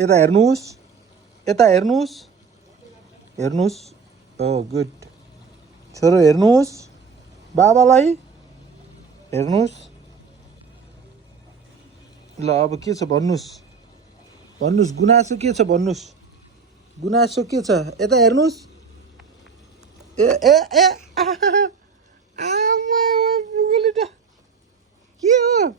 यता हेर्नुहोस्, यता हेर्नुहोस्, हेर्नुहोस्। गुड छोरो, हेर्नुहोस् बाबालाई, हेर्नुहोस्। ल अब के छ भन्नुहोस्, भन्नुहोस् गुनासो के छ भन्नुहोस्, गुनासो के छ? यता हेर्नुहोस्। ए ए ए आमा पुगेली त, के हो?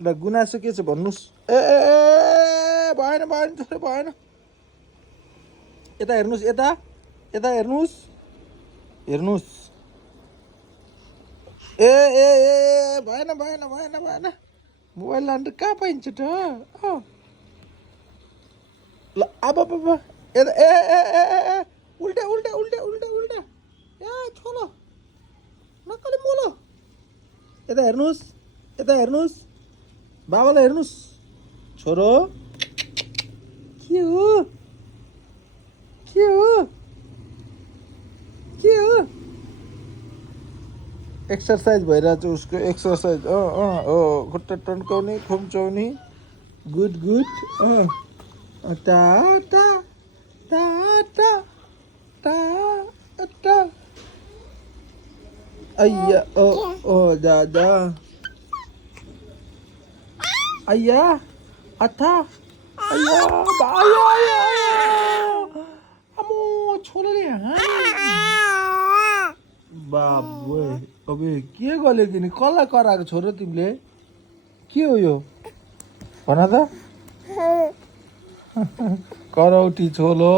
ल गुनासो के छ भन्नुहोस्। ए ए ए भएन भएन छोरो, भएन। यता हेर्नुहोस्, यता यता हेर्नुहोस्, हेर्नुहोस्। ए ए ए भएन भएन भएन भएन। मोबाइल लानु त कहाँ पाइन्छ त? ल अब यता ए ए ए ए उल्टा उल्टा उल्टा उल्टा उल्टा। ए छोलो नक्कले मोलो। यता हेर्नुहोस्, यता हेर्नुहोस्, बाबालाई हेर्नुहोस्। छोरो के हो, के हो, के हो? एक्सर्साइज भइरहेछ उसको, एक्सर्साइज। खुट्टा टन्काउने, खुम्चाउने। Good good. टा टा टा टा टा टा। अय्या ओ दादा, अय्या अथा, अय्या बाया, अमो छोराले बाबु। अबे के गऱ्यो तिमी? कसलाई कराएको छोरो तिमीले? के हो यो भन त? करौटी छोलो।